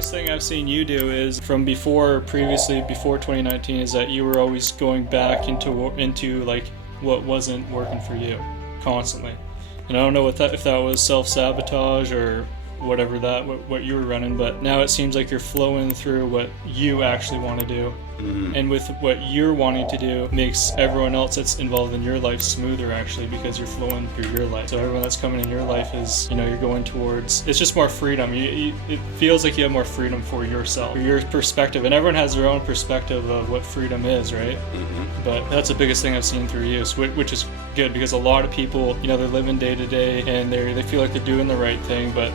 biggest thing I've seen you do is from previously before 2019 is that you were always going back into like what wasn't working for you constantly. And I don't know if that was self-sabotage or whatever what you were running, but now it seems like you're flowing through what you actually want to do. Mm-hmm. And with what you're wanting to do makes everyone else that's involved in your life smoother, actually, because you're flowing through your life. So everyone that's coming in your life is, you're going towards, it's just more freedom. It feels like you have more freedom for yourself, for your perspective. And everyone has their own perspective of what freedom is, right? Mm-hmm. But that's the biggest thing I've seen through you, which is good, because a lot of people, they're living day to day and they feel like they're doing the right thing, but,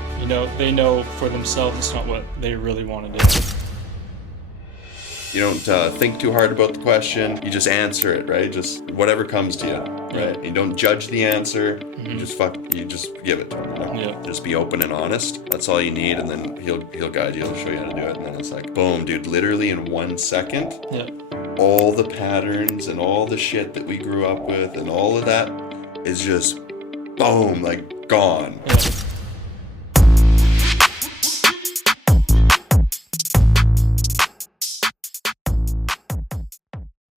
they know for themselves it's not what they really want to do. You don't think too hard about the question. You just answer it, right? Just whatever comes to you, right? You don't judge the answer. Mm-hmm. You just give it to him. Yeah. Just be open and honest. That's all you need, and then he'll guide you. He'll show you how to do it, and then it's like, boom, dude! Literally in 1 second, Yeah. all the patterns and all the shit that we grew up with and all of that is just boom, like gone. Yeah.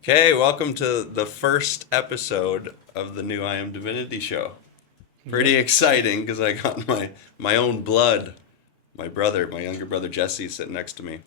Okay, welcome to the first episode of the new I Am Divinity show. Pretty exciting because I got my own blood. My younger brother Jesse, sitting next to me.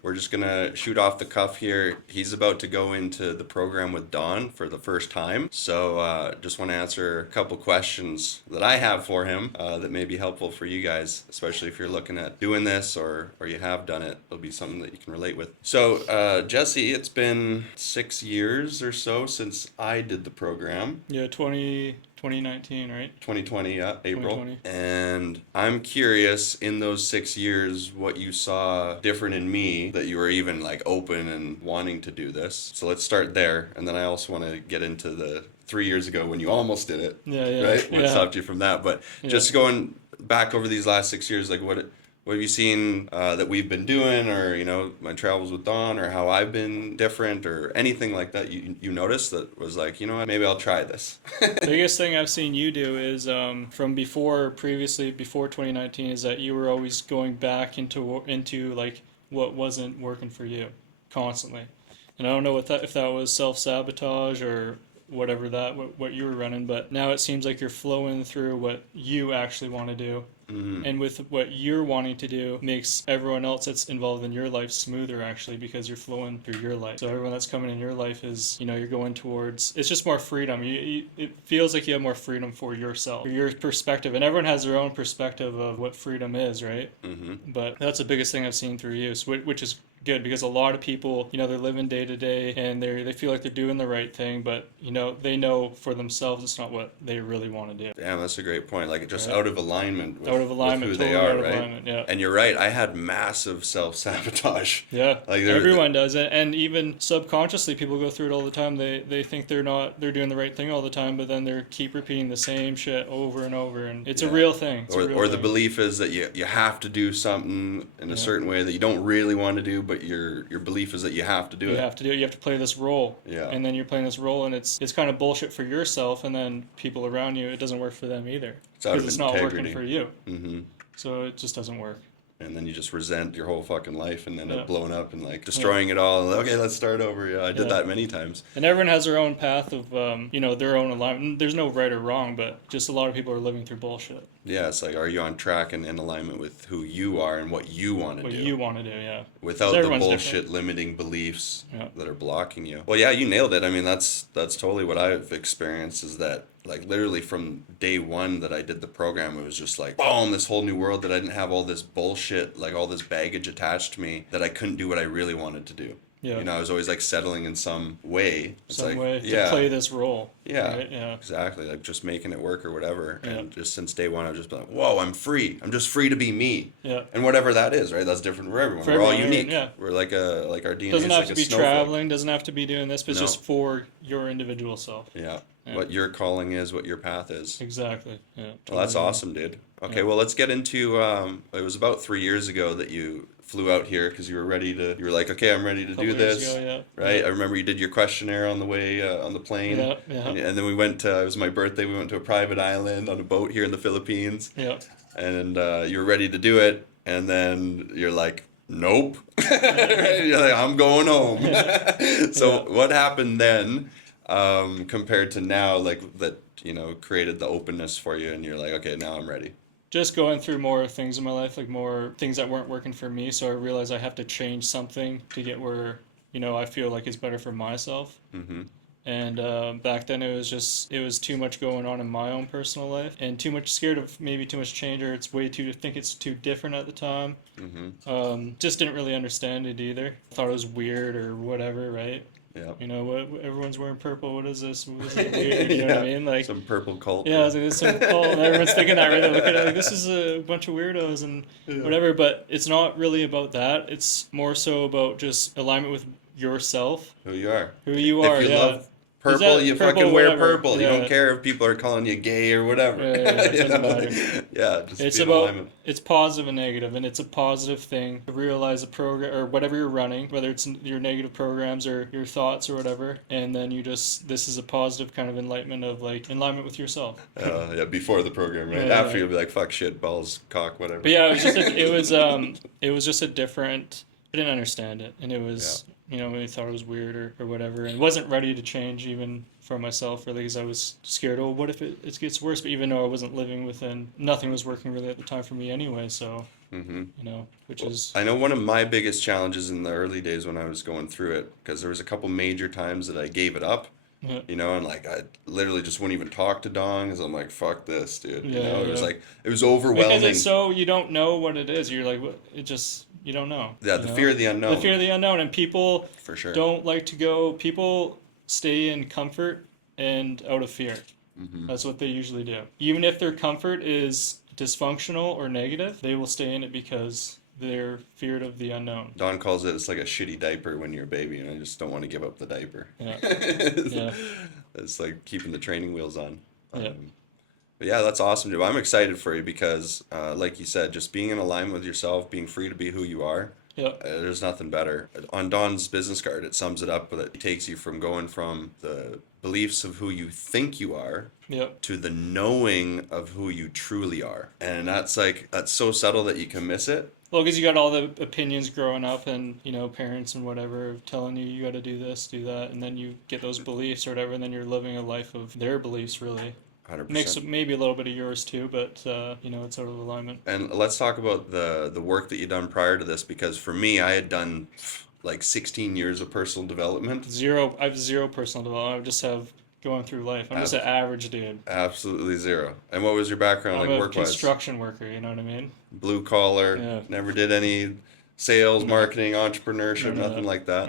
We're just gonna shoot off the cuff here. He's about to go into the program with Don for the first time. So just want to answer a couple questions that I have for him that may be helpful for you guys, especially if you're looking at doing this or you have done it. It'll be something that you can relate with. So Jesse, it's been 6 years or so since I did the program. Yeah, 2019, right? 2020, yeah, April. 2020. And I'm curious, in those 6 years, what you saw different in me that you were even like open and wanting to do this. So let's start there. And then I also want to get into the 3 years ago when you almost did it. Yeah. Right? What stopped you from that? But just going back over these last 6 years, like what have you seen that we've been doing, or my travels with Dawn, or how I've been different, or anything like that you noticed that was like, what, maybe I'll try this. The biggest thing I've seen you do is from previously before 2019 is that you were always going back into like what wasn't working for you constantly. And I don't know if that was self-sabotage or whatever what you were running, but now it seems like you're flowing through what you actually want to do. Mm-hmm. And with what you're wanting to do makes everyone else that's involved in your life smoother, actually, because you're flowing through your life. So everyone that's coming in your life is, you're going towards, it's just more freedom. It feels like you have more freedom for yourself, for your perspective. And everyone has their own perspective of what freedom is, right? Mm-hmm. But that's the biggest thing I've seen through you, which is good, because a lot of people, they're living day to day and they feel like they're doing the right thing, but they know for themselves it's not what they really want to do. Damn, that's a great point. Like just Right. out of alignment with, Out of alignment, with who totally they are, out of right? alignment, yeah. And you're right, I had massive self-sabotage. Yeah, Like everyone does it, and even subconsciously people go through it all the time. They think they're doing the right thing all the time, but then they keep repeating the same shit over and over, and it's a real thing. Or the belief is that you have to do something in a certain way that you don't really want to do, but your belief is that you have to do it. You have to do it. You have to play this role. Yeah. And then you're playing this role, and it's kind of bullshit for yourself, and then people around you, it doesn't work for them either. It's out of because it's not integrity. working for you. Mm-hmm. So it just doesn't work. And then you just resent your whole fucking life and end up Yeah. blowing up and like destroying it all. Okay, let's start over. Yeah, I did that many times. And everyone has their own path of, their own alignment. There's no right or wrong, but just a lot of people are living through bullshit. Yeah, it's like, are you on track and in alignment with who you are and what you want to do? What you want to do, yeah. Without the bullshit limiting beliefs that are blocking you. Well, yeah, you nailed it. I mean, that's totally what I've experienced, is that like literally from day one that I did the program, it was just like, boom, this whole new world, that I didn't have all this bullshit, like all this baggage attached to me, that I couldn't do what I really wanted to do. Yeah. I was always like settling in some way. To play this role. Yeah. Right? Yeah. Exactly. Like just making it work or whatever. Yeah. And just since day one, I've just been like, whoa, I'm free. I'm just free to be me. Yeah. And whatever that is, right? That's different for everyone. We're all unique. Yeah. We're like our DNA doesn't is have like to a be snowflake. traveling, doesn't have to be doing this, but it's just for your individual self. Yeah. What your calling is, what your path is. Exactly. Yeah. Totally. Well, that's awesome, dude. Okay, well, let's get into, it was about 3 years ago that you flew out here because you were like, okay, I'm ready to do this. Right? I remember you did your questionnaire on the way, on the plane. Yeah. And then we went it was my birthday, we went to a private island on a boat here in the Philippines. Yeah. And you were ready to do it. And then you're like, nope. You're like, I'm going home. So Yeah. what happened then, compared to now, like that, created the openness for you and you're like, okay, now I'm ready. Just going through more things in my life, like more things that weren't working for me. So I realized I have to change something to get where, I feel like it's better for myself. Mm-hmm. And back then it was too much going on in my own personal life and too much scared of maybe too much change or it's way too, think it's too different at the time. Mm-hmm. Just didn't really understand it either. Thought it was weird or whatever, right? Yeah. What everyone's wearing purple. What is this? This is weird. You know what I Yeah. mean? Like, Some purple cult. yeah, I was like, this is some cult. And everyone's thinking that, right? They look at it like this is a bunch of weirdos and Yeah. whatever. But it's not really about that. It's more so about just alignment with yourself, Who you are. who you If are. you Yeah. love Is purple, that you purple, fucking wear whatever. purple. You Yeah. don't care if people are calling you gay or whatever. Yeah, it doesn't matter. Yeah, just It's be in about alignment. it's positive and negative, and it's a positive thing to realize a program or whatever you're running, whether it's your negative programs or your thoughts or whatever, and then this is a positive kind of enlightenment of like alignment with yourself. Yeah, before the program, right? Yeah. After you'll be like, fuck, shit, balls, cock, whatever. But yeah, it was just a different. I didn't understand it, and it was I thought it was weird or whatever, and wasn't ready to change even for myself really because I was scared. Oh, what if it gets worse? But even though I wasn't living within, nothing was working really at the time for me anyway. So Mm-hmm. which Well, is I know one of my biggest challenges in the early days when I was going through it, because there was a couple major times that I gave it up, yeah, and like I literally just wouldn't even talk to Don because I'm like, fuck this, dude. yeah, It was yeah. like, it was Because overwhelming. it's so you don't know what it is. You're like, what? It just you don't know. Yeah, the fear of the The fear unknown, of the unknown, and people for sure. don't like to go. People stay in comfort and out of fear. Mm-hmm. That's what they usually do. Even if their comfort is dysfunctional or negative, they will stay in it because they're feared of the unknown. Don calls it's like a shitty diaper when you're a baby, and I just don't want to give up the diaper. Yeah. Yeah. It's like keeping the training wheels on. Yeah. But yeah, that's awesome, dude. I'm excited for you because, like you said, just being in alignment with yourself, being free to be who you are, Yeah. there's nothing better. On Don's business card, it sums it up that it takes you from going from the beliefs of who you think you are Yeah. to the knowing of who you truly are. And that's so subtle that you can miss it. Well, because you got all the opinions growing up, and parents and whatever telling you got to do this, do that, and then you get those beliefs or whatever, and then you're living a life of their beliefs, really. 100%. Mix maybe a little bit of yours too, but it's out of alignment. And let's talk about the work that you done prior to this, because for me, I had done like 16 years of personal development. I have zero personal development. I just have going through life. I'm just an average dude. Absolutely zero. And what was your background, I'm like a work-wise? construction worker. You know what I mean? Blue collar, Yeah. never did any sales, marketing, entrepreneurship, No. nothing like that,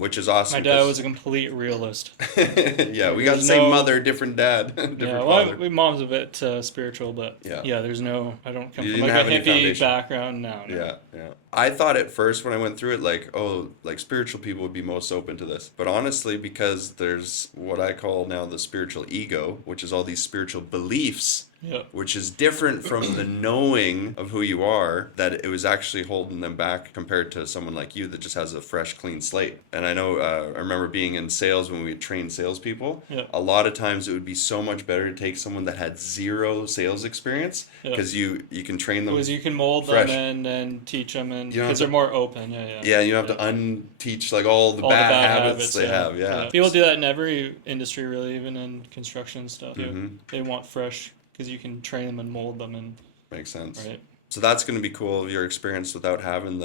which is awesome. My dad was a complete realist. Yeah, we got the same mother, different dad, different Yeah, father. my mom's a bit spiritual, but Yeah. there's no. I don't come You from didn't like have a any hippie foundation. background. No. Yeah, yeah. I thought at first when I went through it, like, oh, like spiritual people would be most open to this. But honestly, because there's what I call now the spiritual ego, which is all these spiritual beliefs, Yeah. which is different from the knowing of who you are, that it was actually holding them back compared to someone like you that just has a fresh, clean slate. And I know, I remember being in sales when we trained salespeople. Yeah. A lot of times it would be so much better to take someone that had zero sales experience Yeah. because you can train them. Because you can mold fresh. them and teach them, and You don't have because they're to- more open. Yeah. Yeah, you don't have to unteach like all the All bad, the bad habits they have. Yeah. People do that in every industry, really, even in construction stuff. Mhm. They want fresh because you can train them and mold them, and Makes sense. right. So that's going to be cool, your experience without having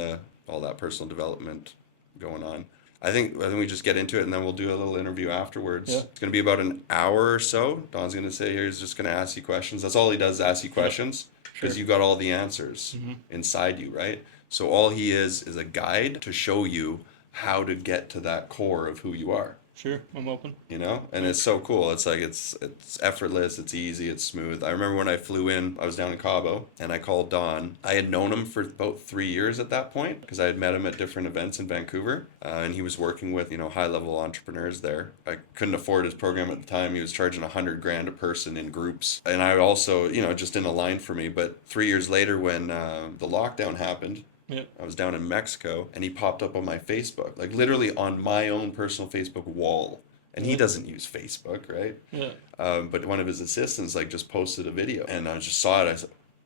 all that personal development going on. I think we just get into it and then we'll do a little interview afterwards. Yeah. It's going to be about an hour or so. Don's going to sit here. He's just going to ask you questions. That's all he does is ask you questions because Sure. you got all the answers Mhm. inside you, right? So all he is a guide to show you how to get to that core of who you are. Sure, I'm open. And it's so cool. It's like it's effortless, it's easy, it's smooth. I remember when I flew in, I was down in Cabo and I called Don. I had known him for about 3 years at that point because I had met him at different events in Vancouver, and he was working with high level entrepreneurs there. I couldn't afford his program at the time. He was charging $100,000 a person in groups, and I also just didn't align for me. But 3 years later, when the lockdown happened, Yeah. I was down in Mexico and he popped up on my Facebook, like literally on my own personal Facebook wall. And he Yeah. doesn't use Facebook, right? Yeah. But one of his assistants just posted a video and I just saw it.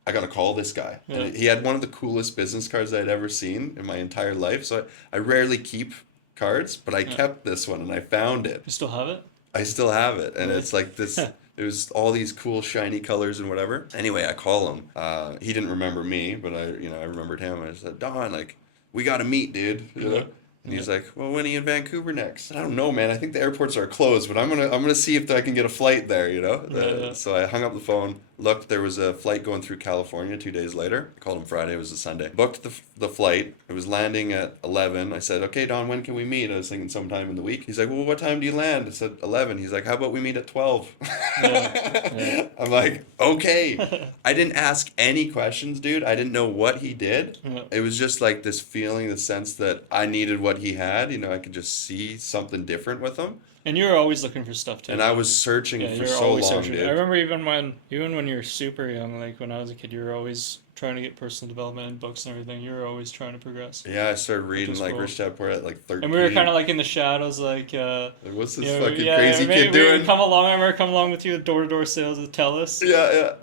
I gotta call this guy. Yeah. And he had one of the coolest business cards I'd ever seen in my entire life. So I rarely keep cards, but I Yeah. kept this one and I found it. You still have it? I still have it, and Really? it's like this. It was all these cool shiny colors and whatever. Anyway, I call him. He didn't remember me, but I remembered him. I said, Don, like, we gotta meet, dude. You know. And he's like, well, when are you in Vancouver next? I don't know, man. I think the airports are closed, but I'm gonna see if I can get a flight there. You know. Yeah. So I hung up the phone. Looked, there was a flight going through California 2 days later. I called him Friday. It was a Sunday. Booked the flight. It was landing at 11. I said, okay, Don, when can we meet? I was thinking sometime in the week. He's like, well, what time do you land? I said 11. He's like, how about we meet at 12? Yeah. I'm like, okay. I didn't ask any questions, dude. I didn't know what he did. Yeah. It was just like this feeling, the sense that I needed what he had. You know, I could just see something different with him. And you were always looking for stuff too. And I was searching Yeah, for you're so always long, searching. dude. I remember even when you were super young, like when I was a kid, you were always trying to get personal development and books and everything. You were always trying to progress. Yeah, I started reading is like cool. Rich Dad Poor Dad at like 13. And we were kind of like in the shadows, like. Like, what's this Yeah, fucking yeah, crazy maybe kid we doing? would come along. I remember come along with you at door-to-door sales at TELUS. Yeah.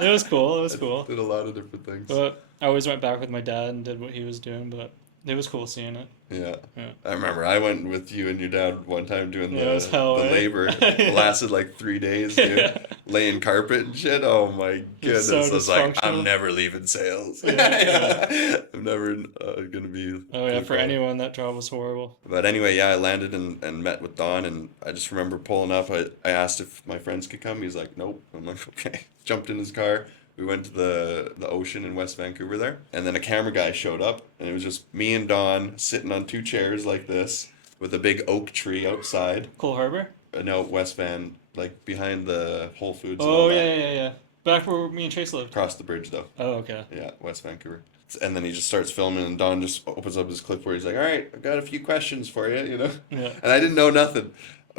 It was cool. It was cool. Did a lot of different things. But I always went back with my dad and did what he was doing. But it was cool seeing it. Yeah. Yeah. I remember I went with you and your dad one time doing Yeah, it was hell, the eh? labor. Yeah. It lasted like 3 days, dude. Yeah. Laying carpet and shit. Oh my goodness. so I was like, I'm dysfunctional. never leaving sales. Yeah. I'm never gonna be. Oh yeah, for anyone that job was horrible. But anyway, yeah, I landed and met with Don, and I just remember pulling up. I asked if my friends could come. He's like, nope. I'm like, okay. Jumped in his car. We went to the ocean in West Vancouver there, and then a camera guy showed up, and it was just me and Don sitting on 2 chairs like this with a big oak tree outside. Cole Harbor. No, West Van, like behind the Whole Foods. And all Oh that. yeah. Back where me and Chase lived. Across the bridge though. Oh okay. Yeah, West Vancouver. And then he just starts filming, and Don just opens up his clipboard. He's like, "All right, I've got a few questions for you," you know. Yeah. And I didn't know nothing,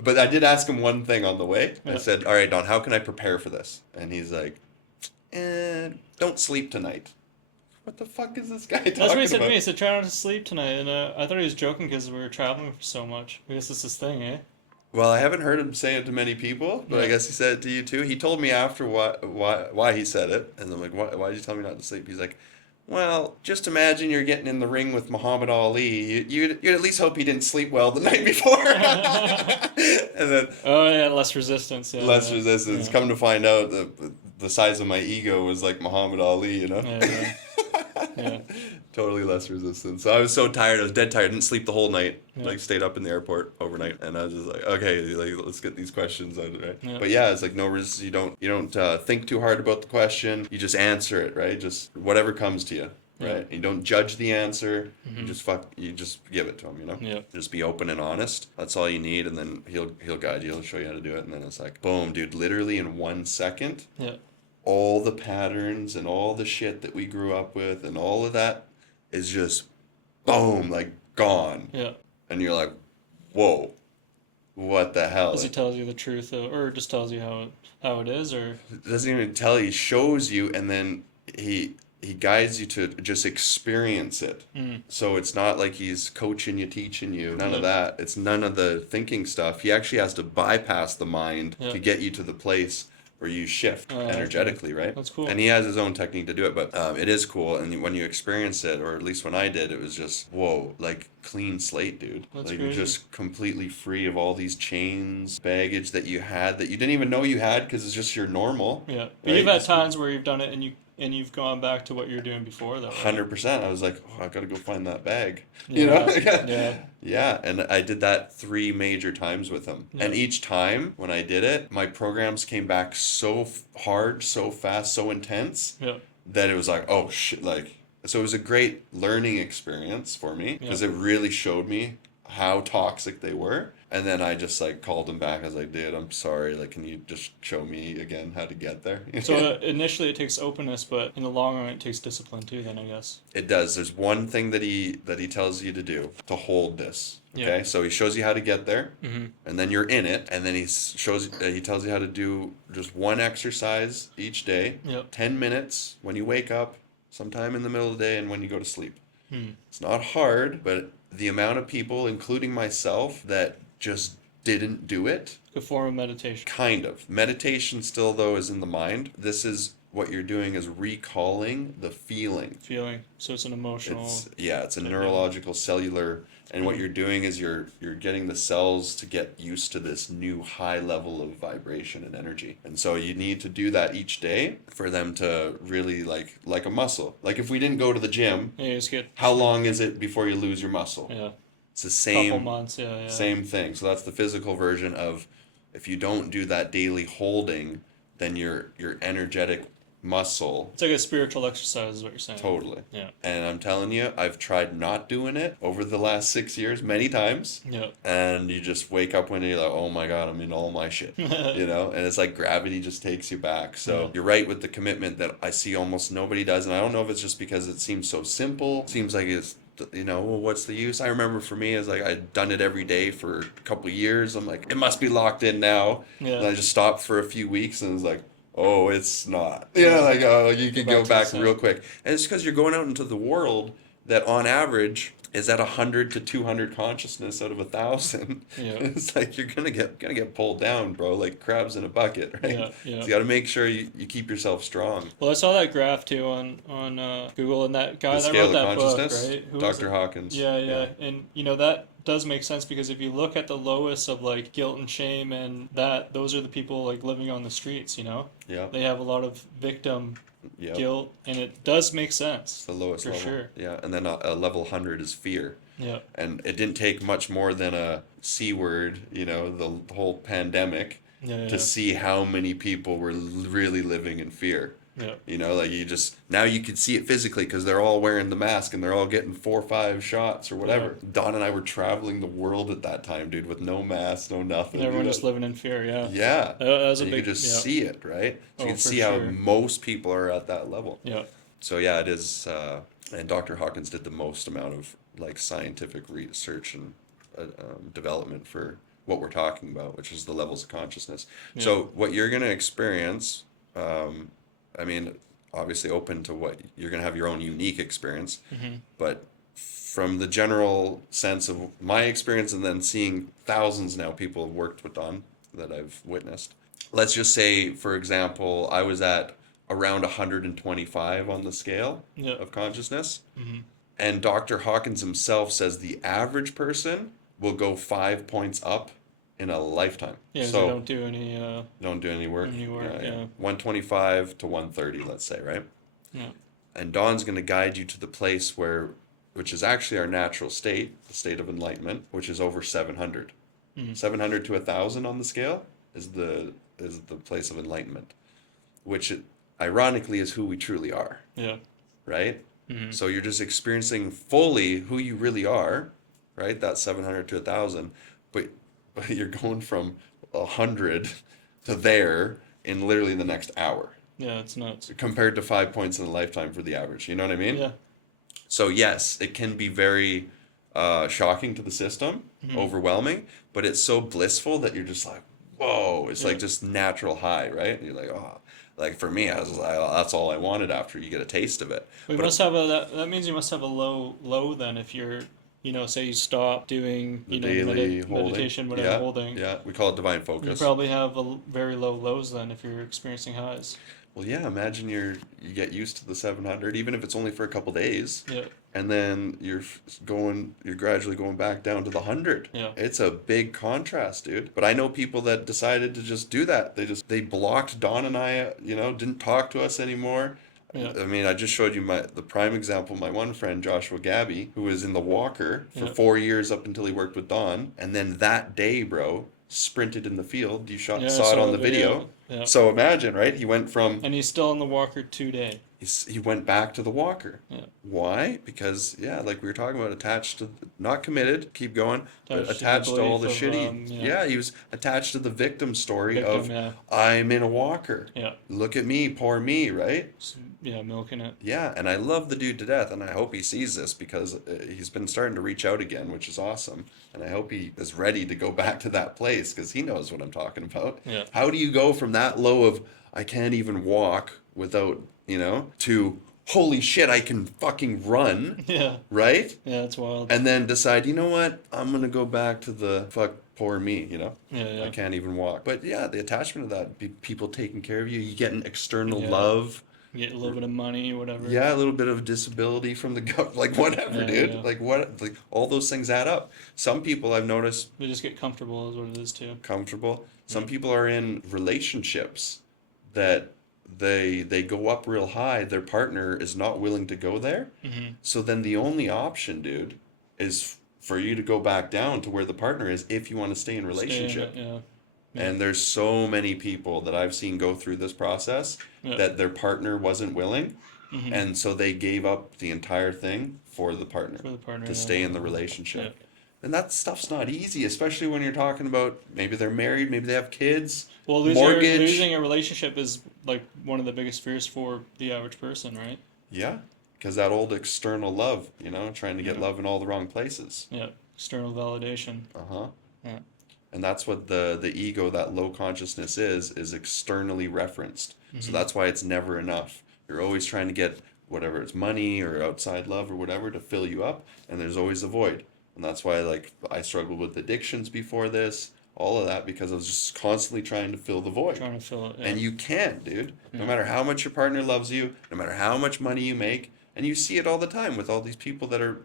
but I did ask him one thing on the way. I Yeah. said, "All right, Don, how can I prepare for this?" And he's like, "Don't sleep tonight." What the fuck is this guy talking That's what he said about? to me. He said, try not to sleep tonight. And I thought he was joking because we were traveling for so much. I guess it's his thing, eh? Well, I haven't heard him say it to many people, but I Yeah. guess he said it to you too. He told me after why he said it, and I'm like, why did you tell me not to sleep? He's like, well, just imagine you're getting in the ring with Muhammad Ali. You'd at least hope he didn't sleep well the night before. And then Oh yeah, less resistance. Yeah, less yeah. resistance. Yeah. Come to find out, the size of my ego was like Muhammad Ali, you know? Yeah. Yeah. Totally less resistance. So I was so tired. I was dead tired. Didn't sleep the whole night. Yeah. Like stayed up in the airport overnight, and I was just like, okay, like let's get these questions out, right? Yeah. But yeah, it's like no resistance. You don't think too hard about the question. You just answer it, right? Just whatever comes to you, right? You don't judge the answer. You just give it to him, you know? Yeah. Just be open and honest. That's all you need, and then he'll guide you. He'll show you how to do it, and then it's like boom, dude. Literally in 1 second. Yeah. All the patterns and all the shit that we grew up with and all of that is just boom, like gone. Yeah. And you're like, whoa, what the hell? As he tells you the truth, or just tells you how it is, or It doesn't even tell you, he shows you, and then he guides you to just experience it. So it's not like he's coaching you, teaching you, none of that. It's none of the thinking stuff. He actually has to bypass the mind to get you to the place where you shift energetically, right? That's cool. And he has his own technique to do it, but it is cool. And when you experience it, or at least when I did, it was just, whoa, like clean slate, dude. That's like you're crazy. just completely free of all these chains, baggage that you had that you didn't even know you had because it's just your normal. yeah. But Right? you've had Just- times where you've done it and you've gone back to what you were doing before, though. Right? 100%. I was like, oh, I gotta go find that bag. Yeah. You know? Yeah. Yeah, and I did that 3 major times with him. Yeah. And each time when I did it, my programs came back so hard, so fast, so intense Yeah. that it was like, oh shit, like, so it was a great learning experience for me because it really showed me how toxic they were. And then I just like called him back. I was like, dude, I'm sorry. Like, can you just show me again how to get there? So initially it takes openness, but in the long run it takes discipline too. Then I guess. It does. There's one thing that he tells you to do to hold this. Okay, Yeah. so he shows you how to get there, Mm-hmm. and then you're in it, and then he tells you how to do just one exercise each day, Yep. 10 minutes when you wake up, sometime in the middle of the day, and when you go to sleep. Hmm. It's not hard, but the amount of people, including myself, that just didn't do it. A form of meditation. Kind of. Meditation still, though, is in the mind. This is what you're doing is recalling the feeling. Feeling. So it's an emotional. It's a type neurological cellular, and what Mhm. you're doing is you're getting the cells to get used to this new high level of vibration and energy. And so you need to do that each day for them to really like a muscle. Like if we didn't go to the gym, Yeah, you just get. how long is it before you lose your muscle? Yeah. It's the Couple same months. Yeah. Yeah. same thing. So that's the physical version of if you don't do that daily holding, then your energetic muscle. It's like a spiritual exercise, is what you're saying. Totally. Yeah. And I'm telling you, I've tried not doing it over the last 6 years many times. Yeah. And you just wake up one day, you're like, oh my God, I'm in all my shit. You know? And it's like gravity just takes you back. So Yeah. you're right with the commitment that I see almost nobody does. And I don't know if it's just because it seems so simple. Seems like it's, well, what's the use? I remember for me, it's like I'd done it every day for a couple of years. I'm like, it must be locked in now. Yeah. And I just stopped for a few weeks and it's like, oh, it's not. Like, oh, you can go back real quick. And it's because you're going out into the world that on average is at 100 to 200 consciousness out of 1,000. Yeah. It's like you're gonna get pulled down, bro, like crabs in a bucket, right? Yeah, yeah. So you got to make sure you keep yourself strong. Well, I saw that graph too on Google, and that guy The that scale wrote of that book, consciousness, right? Who was Dr. it? Hawkins. Yeah, yeah, and that does make sense because if you look at the lowest of like guilt and shame, and those are the people like living on the streets. Yeah. They have a lot of victim Yeah. guilt, and it does make sense. It's the lowest for level. sure. Yeah, and then a level 100 is fear. Yeah, And it didn't take much more than a C word, the whole pandemic, yeah, to see how many people were really living in fear. yeah. Like now you can see it physically because they're all wearing the mask and they're all getting 4 or 5 shots or whatever. Don and I were traveling the world at that time, dude, with no mask, no nothing. And everyone just living in fear. Yeah, Yeah. that was a And you big. could just Yeah, see it, right? So you Oh, can for see how sure. most people are at that level. yeah, So yeah, it is. And Dr. Hawkins did the most amount of like scientific research and development for what we're talking about, which is the levels of consciousness. Yeah. So what you're gonna experience, I mean, obviously open to what you're gonna have your own unique experience, hmm but from the general sense of my experience and then seeing thousands now people have worked with Don that I've witnessed. Let's just say, for example, I was at around 125 on the scale yeah. of consciousness. hmm And Dr. Hawkins himself says the average person will go 5 points up in a lifetime. Yeah, So they don't do any. don't do any work. Any work, yeah. 125 to 130, let's say, right? Yeah, And Don's going to guide you to the place which is actually our natural state, the state of enlightenment, which is over 700. 700 to 1,000 on the scale is the place of enlightenment, which ironically is who we truly are, yeah. right? hmm So you're just experiencing fully who you really are, right? That's 700 to 1,000, but you're going from 100 to there in literally the next hour, Yeah, it's nuts. compared to 5 points in a lifetime for the average. You know what I mean? Yeah, So yes, it can be very shocking to the system, overwhelming, but it's so blissful that you're just like, whoa! It's like Yeah. just natural high, right? And you're like, oh, like for me, I was like, oh, that's all I wanted after you get a taste of it. we But must have that means you must have a low then if you're say you stop doing the daily holding, meditation, whatever yeah, holding. yeah, we call it divine You focus. probably have very low lows then if you're experiencing highs. Well, yeah, imagine you get used to the 700, even if it's only for a couple days, Yeah, and then you're gradually going back down to the 100. Yeah. It's a big contrast, dude. But I know people that decided to just do that. They blocked Don and I, didn't talk to us anymore. Yeah. I mean, I just showed you the prime example, my one friend, Joshua Gabby, who was in the walker for Yeah. 4 years up until he worked with Don. And then that day, bro, sprinted in the field. You Yeah, I saw it saw on the the video. Yeah. So imagine, right? He went from And he's still on the walker today. he went back to the walker. Yeah. Why? Because like we were talking about, attached to not committed, keep going, but attached to all the belief shitty. of, Yeah, he was attached to the victim story Victim, of yeah. I'm in a walker. Yeah. Look at me, poor me, right? Yeah, milking it. Yeah, and I love the dude to death, and I hope he sees this because he's been starting to reach out again, which is awesome. And I hope he is ready to go back to that place because he knows what I'm talking about. Yeah. How do you go from that low of I can't even walk without, to holy shit, I can fucking run, Yeah. right? Yeah, it's wild. And then decide, you know what? I'm gonna go back to the poor me, you know. Yeah. I can't even walk. But yeah, the attachment of that, people taking care of you, you get an external Yeah. love. Get a little bit of money, whatever. Yeah, a little bit of disability from the government, like whatever, dude. Yeah. Like what, like all those things add up. Some people I've noticed They just get comfortable, is what it is too. comfortable. Some Yeah. people are in relationships that they go up real high. Their partner is not willing to go there. Mm-hmm. So then the only option, dude, is for you to go back down to where the partner is if you want to stay in relationship. Yeah. And there's so many people that I've seen go through this process that their partner wasn't willing, Mm-hmm. and so they gave up the entire thing for the partner to stay in the relationship. And that stuff's not easy, especially when you're talking about maybe they're married, maybe they have kids, Well, mortgage. losing a relationship is like one of the biggest fears for the average person, right? Yeah, because that old external love, you know, trying to get love in all the wrong places. Yeah, external validation. Uh-huh. Yeah. And that's what the ego, that low consciousness is externally referenced. So that's why it's never enough. You're always trying to get whatever it's money or outside love or whatever to fill you up, and there's always a void. And that's why like I struggled with addictions before this, all of that, because I was just constantly trying to fill the void. Trying to fill it. Yeah. And you can't, dude. No Yeah. matter how much your partner loves you, no matter how much money you make, and you see it all the time with all these people that are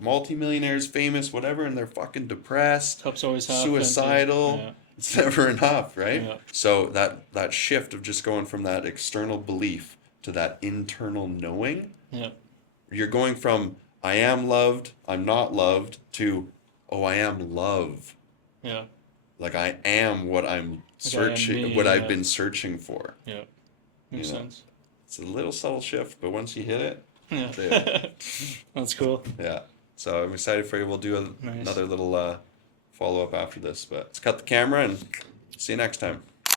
multimillionaires, famous, whatever, and they're fucking depressed, Cup's always half suicidal. empty. Yeah. It's never enough, right? Yeah. So that shift of just going from that external belief to that internal knowing, Yeah. you're going from I am loved, I'm not loved, to oh, I am love. Yeah. Like I am what I'm searching, me, what yeah. I've been searching for. Yeah. Makes You know. sense. It's a little subtle shift, but once you hit it, Yeah. there. That's cool. Yeah. So I'm excited for you. We'll do Nice. another little follow up after this, but let's cut the camera and see you next time.